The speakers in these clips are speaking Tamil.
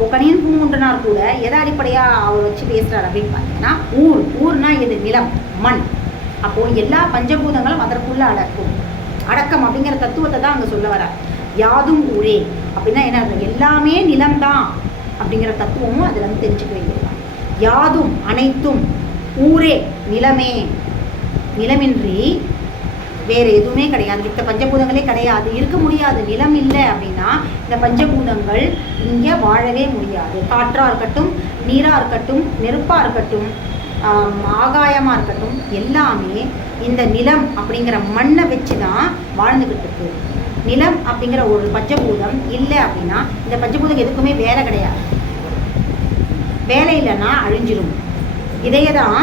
அப்போது கணியன் பூங்குன்றனார் கூட எதை அடிப்படையாக அவர் வச்சு பேசுகிறார் அப்படின்னு பார்த்தீங்கன்னா ஊர்னா எது? நிலம், மண். அப்போது எல்லா பஞ்சபூதங்களும் அதற்குள்ளே அடக்கம் அப்படிங்கிற தத்துவத்தை தான் அங்கே சொல்ல வரார். யாதும் ஊரே அப்படின்னா என்ன? எல்லாமே நிலம்தான் அப்படிங்கிற தத்துவமும் அதில் வந்து தெரிஞ்சுக்க வேண்டியதுதான். யாதும் அனைத்தும், ஊரே நிலமே, நிலமின்றி வேறு எதுவுமே கிடையாது. இந்த பஞ்சபூதங்களே கிடையாது, இருக்க முடியாது. நிலம் இல்லை அப்படின்னா இந்த பஞ்சபூதங்கள் இங்கே வாழவே முடியாது. காற்றாக இருக்கட்டும், நீராக இருக்கட்டும், நெருப்பாக இருக்கட்டும், ஆகாயமாக இருக்கட்டும், எல்லாமே இந்த நிலம் அப்படிங்கிற மண்ணை வச்சு தான் வாழ்ந்துக்கிட்டு இருக்கு. நிலம் அப்படிங்கிற ஒரு பஞ்சபூதம் இல்லை அப்படின்னா இந்த பஞ்சபூதம் எதுக்குமே வேலை கிடையாது. வேலை இல்லைன்னா அழிஞ்சிடும். இதையே தான்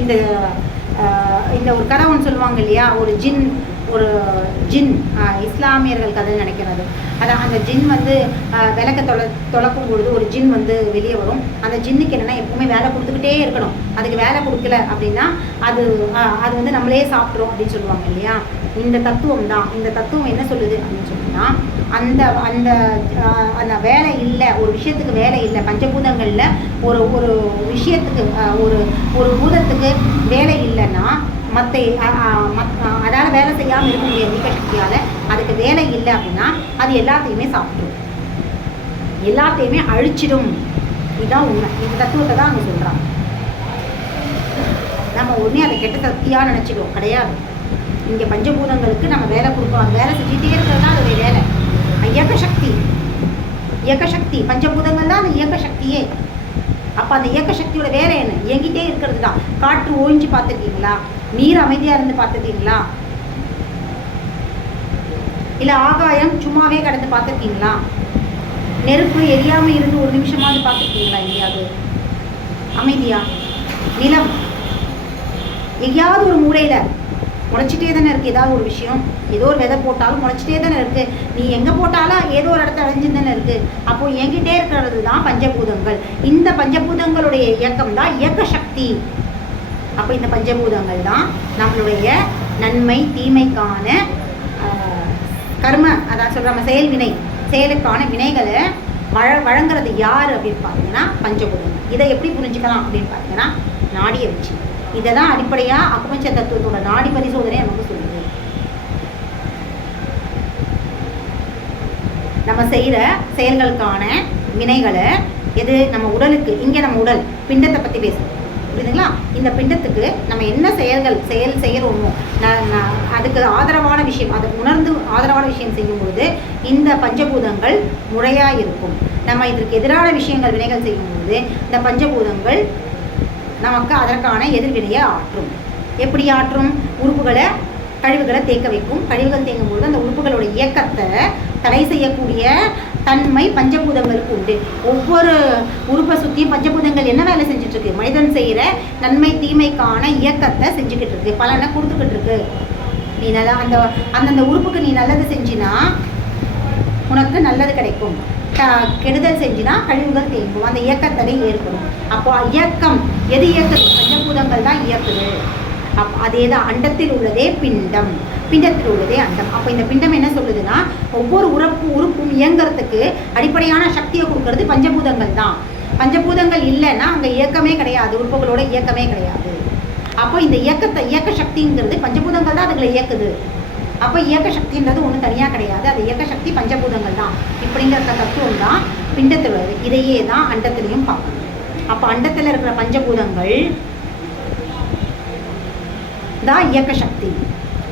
இந்த ஒரு கதை ஒன்று சொல்லுவாங்க இல்லையா, ஒரு ஜின் இஸ்லாமியர்கள் கதை நினைக்கிறது. அதான் அந்த ஜின் வந்து விளக்க தொலைக்கும் பொழுது ஒரு ஜின் வந்து வெளியே வரும். அந்த ஜின்னுக்கு என்னென்னா எப்பவுமே வேலை கொடுத்துக்கிட்டே இருக்கணும். அதுக்கு வேலை கொடுக்கல அப்படின்னா அது வந்து நம்மளே சாப்பிட்றோம் அப்படின்னு சொல்லுவாங்க இல்லையா. இந்த தத்துவம் தான். இந்த தத்துவம் என்ன சொல்லுது அப்படின்னு சொன்னால், அந்த அந்த அந்த வேலை இல்லை, ஒரு விஷயத்துக்கு வேலை இல்லை. பஞ்சபூதங்களில் ஒரு விஷயத்துக்கு ஒரு பூதத்துக்கு வேலை இல்லைன்னா அதால் வேலை செய்யாமல் இருக்க முடியாது. நீக்க சக்தியால் அதுக்கு வேலை இல்லை அப்படின்னா அது எல்லாத்தையுமே சாப்பிடும், எல்லாத்தையுமே அழிச்சிடும். இதுதான் உண்மை. இந்த தத்துவத்தை தான் அவங்க சொல்கிறாங்க. நம்ம உடனே அதை கெட்ட சக்தியாக நினச்சிடுவோம். கிடையாது. இங்கே பஞ்சபூதங்களுக்கு நம்ம வேலை கொடுக்கணும். அது வேலை செஞ்சுட்டே இருக்கிறது தான் அதோடைய வேலை. இயக்க சக்தி பஞ்சபூதங்கள் தான் அந்த இயக்க சக்தியே. அப்போ அந்த இயக்க சக்தியோட வேலை என்ன? இயங்கிட்டே இருக்கிறது தான். காற்று ஓய்ஞ்சு பார்த்துருக்கீங்களா? நீர் அமைதியாக இருந்து பார்த்துருக்கீங்களா? இல்லை ஆகாயம் சும்மாவே கடந்து பார்த்துருக்கீங்களா? நெருப்பு எரியாமல் இருந்து ஒரு நிமிஷமாவது பார்த்துருக்கீங்களா? எங்கேயாவது அமைதியா? நிலம் எங்கேயாவது ஒரு மூலையில் முளைச்சிட்டே தானே இருக்குது. ஏதாவது ஒரு விஷயம், ஏதோ ஒரு விதை போட்டாலும் முளைச்சிட்டே தானே இருக்குது. நீ எங்கே போட்டாலும் ஏதோ ஒரு இடத்துல அழிஞ்சு தானே இருக்குது. அப்போது இயங்கிட்டே இருக்கிறது தான் பஞ்சபூதங்கள். இந்த பஞ்சபூதங்களுடைய இயக்கம் தான் இயக்க சக்தி. அப்போ இந்த பஞ்சபூதங்கள் தான் நம்மளுடைய நன்மை தீமைக்கான கர்ம, அதான் சொல்கிறாங்க செயலுக்கான வினைகளை வழங்குறது யார் அப்படின்னு பார்த்தீங்கன்னா பஞ்சபூதங்கள். இதை எப்படி புரிஞ்சுக்கலாம் அப்படின்னு பார்த்தீங்கன்னா நாடியை வச்சு. இதை தான் அடிப்படையாக அக்குபஞ்ச தத்துவத்தோட நாடி பரிசோதனை நமக்கு சொல்லுது. நம்ம செய்கிற செயல்களுக்கான வினைகளை எது? நம்ம உடலுக்கு, இங்கே நம்ம உடல் பிண்டத்தை பற்றி பேசுகிறோம், புரியுதுங்களா? இந்த பிண்டத்துக்கு நம்ம என்ன செயல் செய்கிறோமோ அதுக்கு ஆதரவான விஷயம், அதை உணர்ந்து ஆதரவான விஷயம் செய்யும்பொழுது இந்த பஞ்சபூதங்கள் முறையாக இருக்கும். நம்ம இதற்கு எதிரான விஷயங்கள் வினைகள் செய்யும்பொழுது இந்த பஞ்சபூதங்கள் நமக்கு அதற்கான எதிர்வினையை ஆற்றும். எப்படி ஆற்றும்? கழிவுகளை தேக்க வைக்கும். கழிவுகள் தேங்கும்போது அந்த உறுப்புகளோட இயக்கத்தை தடை செய்யக்கூடிய தன்மை பஞ்சபூதங்களுக்கு உண்டு. ஒவ்வொரு உறுப்பை சுற்றியும் பஞ்சபூதங்கள் என்ன வேலை செஞ்சுட்ருக்கு? மனிதன் செய்கிற நன்மை தீமைக்கான இயக்கத்தை செஞ்சுக்கிட்டு இருக்கு, பலனை கொடுத்துக்கிட்டு இருக்கு. நீ நல்லா அந்தந்த உறுப்புக்கு நீ நல்லது செஞ்சினா உனக்கு நல்லது கிடைக்கும், கெடுதல் செஞ்சுனா கழிவுகள் தேங்கும், அந்த இயக்கத்தடை ஏற்படும். அப்போ இயக்கம் எது இயக்குது? பஞ்சபூதங்கள் தான் இயக்குது. அதே தான். அண்டத்தில் உள்ளதே பிண்டம், பிண்டத்தில் உள்ளதே அண்டம். அப்போ இந்த பிண்டம் என்ன சொல்லுதுன்னா, ஒவ்வொரு உறுப்பும் இயங்கிறதுக்கு அடிப்படையான சக்தியை கொடுக்கறது பஞ்சபூதங்கள் தான். பஞ்சபூதங்கள் இல்லைன்னா அங்கே இயக்கமே கிடையாது, உறுப்புகளோட இயக்கமே கிடையாது. அப்போ இந்த இயக்க சக்திங்கிறது பஞ்சபூதங்கள் தான் அதுகளை இயக்குது. அப்போ இயக்க சக்தின்றது ஒன்றும் தனியாக கிடையாது, அது இயக்க சக்தி பஞ்சபூதங்கள் தான். இப்படிங்கிற தத்துவம் தான் பிண்டத்தில் வருது. இதையே தான் அண்டத்திலையும் பார்க்கணும். அப்போ அண்டத்தில் இருக்கிற பஞ்சபூதங்கள் தான் இயக்க சக்தி.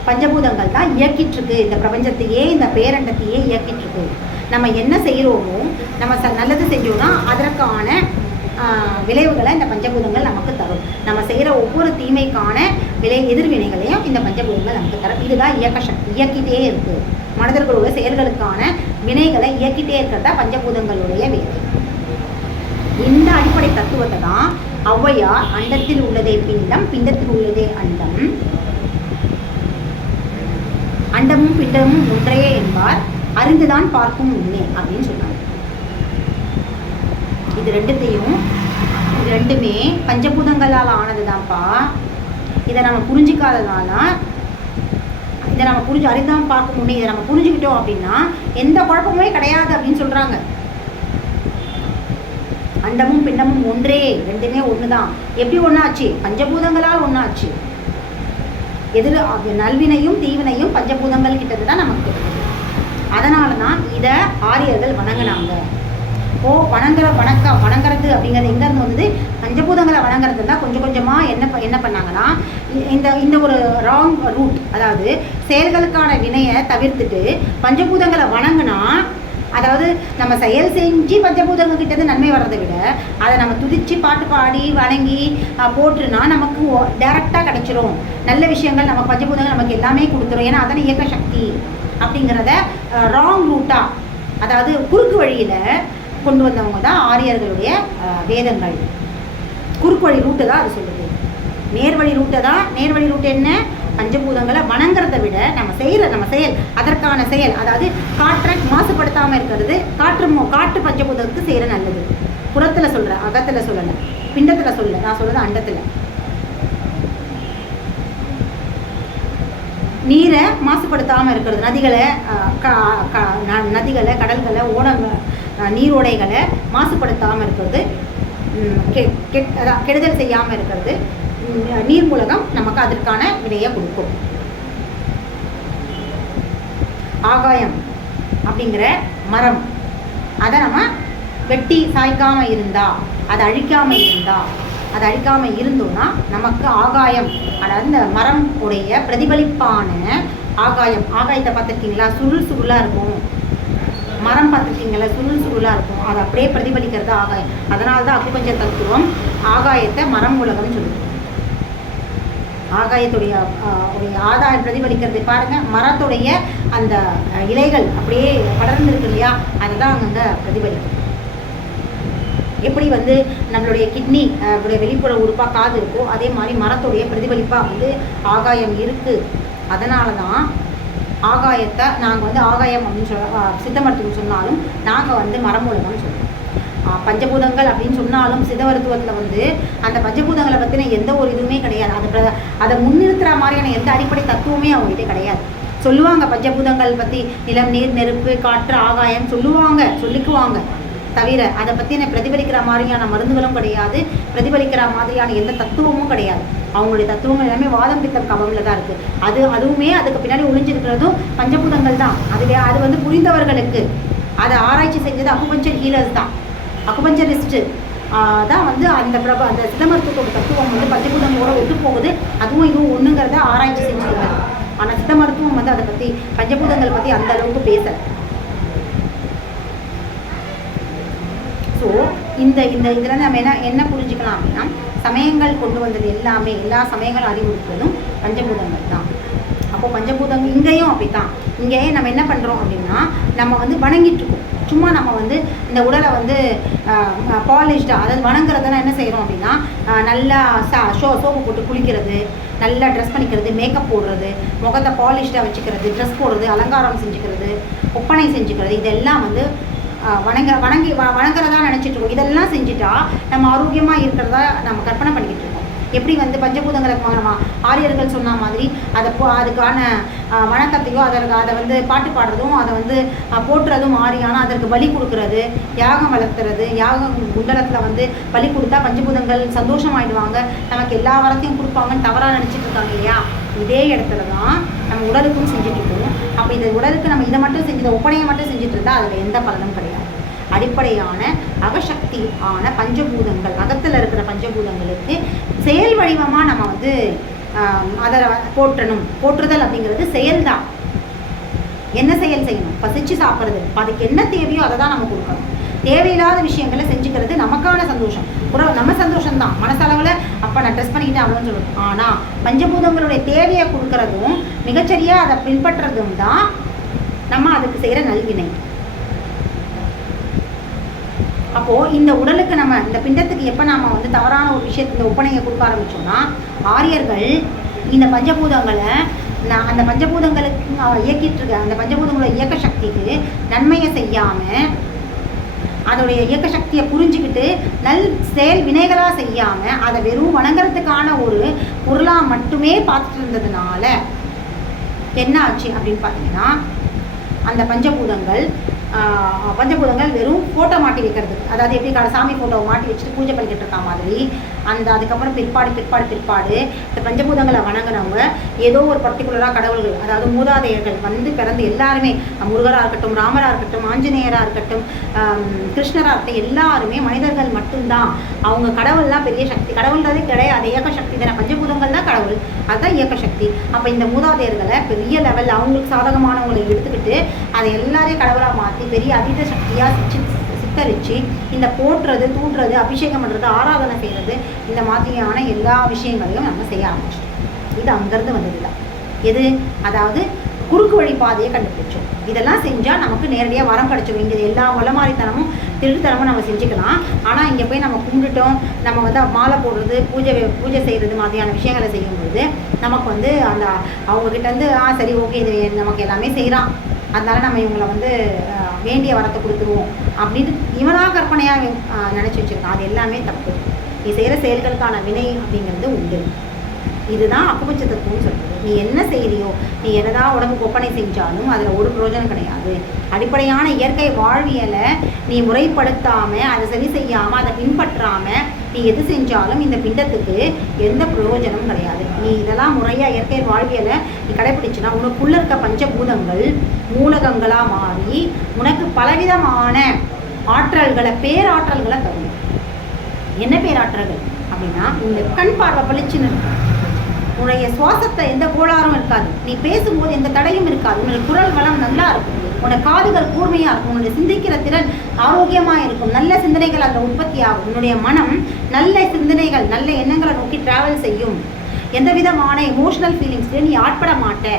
பஞ்சபூதங்கள் தான் இயக்கிட்டுருக்கு இந்த பிரபஞ்சத்தையே, இந்த பேரண்டத்தையே இயக்கிட்டுருக்கு. நம்ம என்ன செய்கிறோமோ, நம்ம நல்லது செஞ்சோம்னா அதற்கான விளைவுகளை இந்த பஞ்சபூதங்கள் நமக்கு தரும். நம்ம செய்கிற ஒவ்வொரு தீமைக்கான எதிர்வினைகளையும் இந்த பஞ்சபூதங்கள் நமக்கு தரும். இதுதான் இயக்க சக்தி. இயக்கிட்டே இருக்குது. மனிதர்களுடைய செயல்களுக்கான வினைகளை இயக்கிட்டே இருக்கிறதா பஞ்சபூதங்களுடைய வேலை. இந்த அடிப்படை தத்துவத்தை தான் ஔவையார் அண்டத்தில் உள்ளதே பிண்டம், பிண்டத்தில் உள்ளதே அண்டம், அண்டமும் பிண்டமும் ஒன்றையே என்பார், அறிந்துதான் பார்க்கும் உண்மை அப்படின்னு சொன்னாங்க. இது ரெண்டுமே பஞ்சபூதங்களால் ஆனது தான்ப்பா. இதை நம்ம புரிஞ்சிக்காததுனால, இதை நம்ம அறிந்தான் பார்க்கும் உண்மை, இதை நம்ம புரிஞ்சுக்கிட்டோம் அப்படின்னா எந்த குழப்பமே கிடையாது அப்படின்னு சொல்கிறாங்க. அண்டமும் பிண்டமும் ஒன்றே, ரெண்டுமே ஒன்று தான். எப்படி ஒன்றாச்சு? பஞ்சபூதங்களால் ஒன்றாச்சு. நல்வினையும் தீவினையும் பஞ்சபூதங்கள் கிட்டது தான் நமக்கு. அதனால தான் இதை ஆரியர்கள் வணங்கினாங்க. வணங்குறது அப்படிங்கிறது எங்கேருந்து வந்தது? பஞ்சபூதங்களை வணங்குறது தான். கொஞ்சம் கொஞ்சமாக என்ன பண்ணாங்கன்னா, இந்த ஒரு ராங் ரூட், அதாவது செயல்களுக்கான வினையை தவிர்த்துட்டு பஞ்சபூதங்களை வணங்கினா, அதாவது நம்ம செயல் செஞ்சு பஞ்சபூதங்கள் கிட்டது நன்மை வர்றதை விட அதை நம்ம துதிச்சு பாட்டு பாடி வணங்கி போட்டுருனா நமக்கு டைரெக்டாக கிடச்சிரும். நல்ல விஷயங்கள் நமக்கு பஞ்சபூதங்கள் நமக்கு எல்லாமே கொடுத்துரும். ஏன்னா அதனை இயக்க சக்தி அப்படிங்கிறத ராங் ரூட்டாக, அதாவது குறுக்கு வழியில் கொண்டு வந்தவங்க தான் ஆரியர்களுடைய வேதங்கள். குறுக்கு வழி ரூட்டு தான் அது சொல்லுது. நேர்வழி ரூட்டை தான். நேர்வழி ரூட்டு என்ன? பஞ்சபூதங்களை வணங்குறதை விட நம்ம செயல், அதற்கான செயல், அதாவது காற்றை மாசுபடுத்தாமல் இருக்கிறது. காற்று பஞ்சபூதத்துக்கு செய்கிற நல்லது. புறத்தில் சொல்கிறேன், அகத்தில் சொல்லலை, பிண்டத்தில் சொல்லலை, நான் சொல்கிறது அண்டத்தில். நீரை மாசுபடுத்தாமல் இருக்கிறது. நதிகளை கடல்களை நீரோடைகளை மாசுபடுத்தாமல் இருக்கிறது. கெடுதல் செய்யாமல் இருக்கிறது. நீர் மூலகம் நமக்கு அதற்கான விடையை கொடுக்கும். ஆகாயம் அப்படிங்கிற மரம், அதை நம்ம வெட்டி சாய்க்காமல் இருந்தா, அதை அழிக்காமல் இருந்தோம்னா நமக்கு ஆகாயம், அதாவது இந்த மரம் உடைய பிரதிபலிப்பான ஆகாயத்தை பார்த்துருக்கீங்களா? சுருளாக இருக்கும். மரம் பார்த்துருக்கீங்களா? சுருளாக இருக்கும். அதை அப்படியே பிரதிபலிக்கிறது ஆகாயம். அதனால தான் அக்குபஞ்சர் தத்துவம் ஆகாயத்தை மரம் உலகம்னு சொல்லுது. ஆகாயத்துடைய ஆதாயம் பிரதிபலிக்கிறது பாருங்கள். மரத்துடைய அந்த இலைகள் அப்படியே படர்ந்துருக்கு இல்லையா, அதுதான் அங்கங்கே பிரதிபலிக்கும். எப்படி நம்மளுடைய கிட்னி வெளிப்புற உறுப்பாக காது இருக்கோ, அதே மாதிரி மரத்துடைய பிரதிபலிப்பாக ஆகாயம் இருக்குது. அதனால தான் ஆகாயத்தை நாங்கள் ஆகாயம் அப்படின்னு சித்த மருத்துவம் சொன்னாலும் நாங்கள் மரமூலகம்னு சொல்லுவோம். பஞ்சபூதங்கள் அப்படின்னு சொன்னாலும் சித்த மருத்துவத்தில் அந்த பஞ்சபூதங்களை பற்றின எந்த ஒரு இதுவுமே கிடையாது. அதை முன்னிறுத்துகிற மாதிரியான எந்த அடிப்படை தத்துவமே அவங்ககிட்ட கிடையாது. சொல்லுவாங்க பஞ்சபூதங்கள் பற்றி, நிலம், நீர், நெருப்பு, காற்று, ஆகாயம் சொல்லிக்குவாங்க. தவிர அதை பற்றின பிரதிபலிக்கிற மாதிரியான மருந்துகளும் கிடையாது. பிரதிபலிக்கிற மாதிரியான எந்த தத்துவமும் கிடையாது. அவங்களுடைய தத்துவங்கள் எல்லாமே வாதம் பித்தம் கபமில் தான் இருக்குது. அதுவுமே அதுக்கு பின்னாடி ஒளிஞ்சிருக்கிறதும் பஞ்சபூதங்கள் தான். அது புரிந்தவர்களுக்கு அதை ஆராய்ச்சி செஞ்சது அக்குபஞ்சர் ஹீலர்ஸ் தான். அக்குபஞ்சரிஸ்ட்டு தான் அந்த சித்த மருத்துவத்தோட தத்துவம் பஞ்சபூதங்களோட ஒத்து போகுது. அதுவும் இதுவும் ஒன்றுங்கிறத ஆராய்ச்சி செஞ்சுருக்காரு. ஆனால் சித்த மருத்துவம் அதை பற்றி பஞ்சபூதங்கள் பற்றி அந்த அளவுக்கு பேசலை. ஸோ இதில் நம்ம என்ன புரிஞ்சுக்கலாம் அப்படின்னா, சமயங்கள் கொண்டு வந்தது எல்லா சமயங்களும் அறிவுறுத்துறதும் பஞ்சபூதங்கள் தான். அப்போ பஞ்சபூதங்கள் இங்கேயும் அப்படி தான். இங்கேயே நம்ம என்ன பண்ணுறோம் அப்படின்னா, நம்ம வணங்கிட்டு இருக்கோம். சும்மா நம்ம இந்த உடலை பாலிஷ்டாக, அதாவது வணங்குறதுனா என்ன செய்கிறோம் அப்படின்னா, நல்லா சோப்பு போட்டு குளிக்கிறது, நல்லா ட்ரெஸ் பண்ணிக்கிறது, மேக்கப் போடுறது, முகத்தை பாலிஷ்டாக வச்சுக்கிறது, ட்ரெஸ் போடுறது, அலங்காரம் செஞ்சுக்கிறது, ஒப்பனை செஞ்சுக்கிறது, இதெல்லாம் வணங்குறதா நினச்சிட்டு இருக்கோம். இதெல்லாம் செஞ்சுட்டா நம்ம ஆரோக்கியமாக இருக்கிறதா நம்ம கற்பனை பண்ணிக்கிட்டு இருக்கோம். எப்படி பஞ்சபூதங்களை நம்ம ஆரியர்கள் சொன்ன மாதிரி அதுக்கான வணக்கத்தையோ அதை பாட்டு பாடுறதும் அதை போற்றுறதும் ஆரியானா அதற்கு பலி கொடுக்கறது, யாகம் வளர்த்துறது, யாகம் குண்டலத்தில் பலி கொடுத்தா பஞ்சபூதங்கள் சந்தோஷமாயிடுவாங்க, நமக்கு எல்லா வரத்தையும் கொடுப்பாங்கன்னு தவறாக நினச்சிட்டு இருக்காங்க இல்லையா? இதே இடத்துல தான் நம்ம உடலுக்கும் செஞ்சுட்டு இருக்கோம். அப்போ இந்த உடலுக்கு நம்ம இதை மட்டும் செஞ்சு, ஒப்பனையை மட்டும் செஞ்சுட்டு இருந்தால் அதில் எந்த பலனும் கிடையாது. அடிப்படையான அகசக்தி ஆன பஞ்சபூதங்கள், அகத்தில் இருக்கிற பஞ்சபூதங்களுக்கு செயல் வடிவமாக நம்ம அதை போற்றுதல் அப்படிங்கிறது செயல்தான். என்ன செயல் செய்யணும்? பசிச்சு சாப்பிட்றது. அதுக்கு என்ன தேவையோ அதை தான் நம்ம கொடுக்கணும். தேவையில்லாத விஷயங்களை செஞ்சுக்கிறது நமக்கான சந்தோஷம், நம்ம சந்தோஷம்தான் மனசளவில். அப்போ நான் ட்ரெஸ் பண்ணிக்கிட்டேன் அப்படின்னு சொல்லணும். ஆனால் பஞ்சபூதங்களுடைய தேவையை கொடுக்கறதும் மிகச்சரியாக அதை பின்பற்றுறதும் தான் நம்ம அதுக்கு செய்கிற நல்வினை. அப்போது இந்த உடலுக்கு நம்ம இந்த பிண்டத்துக்கு எப்போ நாம் தவறான ஒரு விஷயத்தை இந்த ஒப்பனையை கொடுக்க ஆரம்பித்தோம்னா, ஆரியர்கள் இந்த பஞ்சபூதங்களை அந்த பஞ்சபூதங்களுக்கு இயக்கிட்டு இருக்க அந்த பஞ்சபூதங்களோட இயக்க சக்திக்கு நன்மையை செய்யாமல், அதோடைய இயக்க சக்தியை புரிஞ்சுக்கிட்டு செயல் வினைகளாக செய்யாமல் அதை வெறும் வணங்குறதுக்கான ஒரு பொருளாக மட்டுமே பார்த்துட்டு இருந்ததுனால என்ன ஆச்சு அப்படின்னு பார்த்தீங்கன்னா, அந்த பஞ்சபூதங்கள் பஞ்சபூதங்கள் வெறும் ஃபோட்டோ மாட்டி வைக்கிறது, அதாவது எப்படி சாமி ஃபோட்டோவை மாட்டி வச்சுட்டு பூஜை பண்ணிக்கிட்டு இருக்கா மாதிரி அதுக்கப்புறம் பிற்பாடு இந்த பஞ்சபூதங்களை வணங்கினவங்க ஏதோ ஒரு பர்டிகுலராக கடவுள்கள், அதாவது மூதாதையர்கள் வந்து பிறந்து எல்லாருமே முருகராக இருக்கட்டும், ராமராக இருக்கட்டும், ஆஞ்சநேயராக இருக்கட்டும், கிருஷ்ணராக இருக்கட்டும், எல்லாருமே மனிதர்கள் மட்டும்தான். அவங்க கடவுள்லாம் பெரிய சக்தி, கடவுள்ன்றதே கிடையாது, இயக்க சக்தி தானே. பஞ்சபூதங்கள் தான் கடவுள், அதுதான் இயக்க சக்தி. அப்போ இந்த மூதாதையர்களை பெரிய லெவலில் அவங்களுக்கு சாதகமானவங்களை எடுத்துக்கிட்டு அதை எல்லாரையும் கடவுளாக மாற்றி பெரிய அதீத சக்தியாக சித்தரித்து இந்த போற்றுறது, தூண்டுறது, அபிஷேகம் பண்ணுறது, ஆராதனை செய்கிறது, இந்த மாதிரியான எல்லா விஷயங்களையும் நம்ம செய்ய ஆரம்பிச்சிட்டோம். இது அங்கேருந்து வந்தது தான். எது? அதாவது குறுக்கு வழி பாதையை கண்டுபிடிச்சோம். இதெல்லாம் செஞ்சால் நமக்கு நேரடியாக வரம் கிடச்சிடும். இங்கே எல்லா வளமாரித்தனமும் திருட்டுத்தனமும் நம்ம செஞ்சுக்கலாம். ஆனால் இங்கே போய் நம்ம கும்பிட்டுட்டோம், நம்ம வந்து மாலை போடுறது, பூஜை செய்கிறது மாதிரியான விஷயங்களை செய்யும்பொழுது நமக்கு வந்து அந்த அவங்கக்கிட்டேருந்து சரி ஓகே இது நமக்கு எல்லாமே செய்கிறான், அதனால நம்ம இவங்களை வந்து வேண்டிய வரத்தை கொடுத்துருவோம் அப்படின்னு இவனாக கற்பனையாக நினச்சி வச்சுருக்கான். அது எல்லாமே தப்பு. நீ செய்கிற செயல்களுக்கான வினை அப்படிங்கிறது உண்டு. இதுதான் அக்குபட்ச தத்துவம்னு சொல்கிறது. நீ என்ன செய்கிறியோ, நீ என்னதான் உடம்பு ஒப்பனை செஞ்சாலும் அதில் ஒரு பிரயோஜனம் கிடையாது. அடிப்படையான இயற்கை வாழ்வியலை நீ முறைப்படுத்தாமல், அதை சரி செய்யாமல், அதை பின்பற்றாமல் நீ எது செஞ்சாலும் இந்த பிண்டத்துக்கு எந்த பிரயோஜனமும் கிடையாது. நீ இதெல்லாம் முறையாக இயற்கை வாழ்வியலை நீ கடைப்பிடிச்சுன்னா உனக்குள்ளே இருக்க பஞ்சபூதங்கள் மூலகங்களாக மாறி உனக்கு பலவிதமான ஆற்றல்களை, பேராற்றல்களை தரும். என்ன பேராற்றல்கள் அப்படின்னா, உன்னுடைய கண் பார்வை பளிச்சுன்னு இருக்கும், உன்னுடைய சுவாசத்தை எந்த கோளாறும் இருக்காது, நீ பேசும்போது எந்த தடையும் இருக்காது, உன்னுடைய குரல் வளம் நல்லா இருக்கும், உன்னுடைய காதுகள் கூர்மையாக இருக்கும், உன்னுடைய சிந்திக்கிற திறன் ஆரோக்கியமாக இருக்கும், நல்ல சிந்தனைகள் அதில் உற்பத்தி ஆகும், உன்னுடைய மனம் நல்ல சிந்தனைகள், நல்ல எண்ணங்களை நோக்கி ட்ராவல் செய்யும். எந்த விதமான எமோஷனல் ஃபீலிங்ஸ்லேயும் நீ ஆட்பட மாட்ட,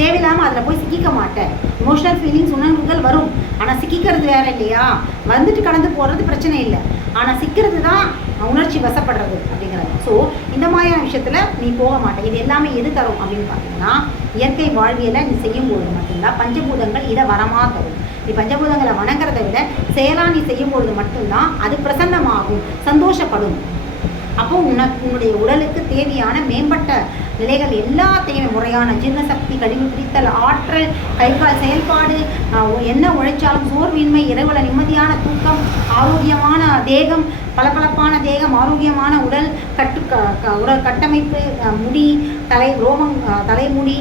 தேவையில்லாமல் அதில் போய் சிக்கிக்க மாட்டேன். எமோஷனல் ஃபீலிங்ஸ் உணர்வுகள் வரும், ஆனால் சிக்கிக்கிறது வேற இல்லையா? வந்துட்டு கடந்து போகிறது பிரச்சனை இல்லை, ஆனால் சிக்கிறது தான் உணர்ச்சி வசப்படுறது அப்படிங்கிறது. ஸோ இந்த மாதிரியான விஷயத்தில் நீ போக மாட்டே. இது எல்லாமே எது தரும் அப்படின்னு பார்த்தீங்கன்னா, இயற்கை வாழ்வியலை நீ செய்யும்போது மட்டும்தான் பஞ்சபூதங்கள் இதை வரமாக தரும். நீ பஞ்சபூதங்களை வணங்குறதை விட செயலாக நீ செய்யும்பொழுது மட்டும்தான் அது பிரசன்னமாகும், சந்தோஷப்படும். அப்போ உன்னுடைய உடலுக்கு தேவையான மேம்பட்ட நிலைகள் எல்லாத்தையுமே முறையான ஜீரண சக்தி, கழிவு பிரித்தல், ஆற்றல், கைகால் செயல்பாடு, என்ன உழைச்சாலும் சோர்வின்மை, இரவுல நிம்மதியான தூக்கம், ஆரோக்கியமான தேகம், பளபளப்பான தேகம், ஆரோக்கியமான உடல் உடல் கட்டமைப்பு, முடி, தலைமுடி,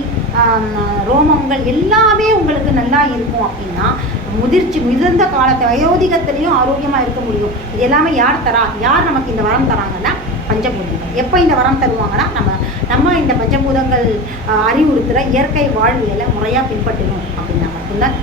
ரோமங்கள் எல்லாமே உங்களுக்கு நல்லா இருக்கும். அப்படின்னா முதிர்ந்த காலத்தை வயோதிகத்திலையும் ஆரோக்கியமாக இருக்க முடியும். இது எல்லாமே யார் தரா? யார் நமக்கு இந்த வரம் தராங்கன்னா பஞ்சபூதங்கள். எப்போ இந்த வரம் தருவாங்கன்னா நம்ம இந்த பஞ்சபூதங்கள் அறிவுறுத்துகிற இயற்கை வாழ்வியலை முறையாக பின்பற்றணும் அப்படின்னா மட்டும்தான்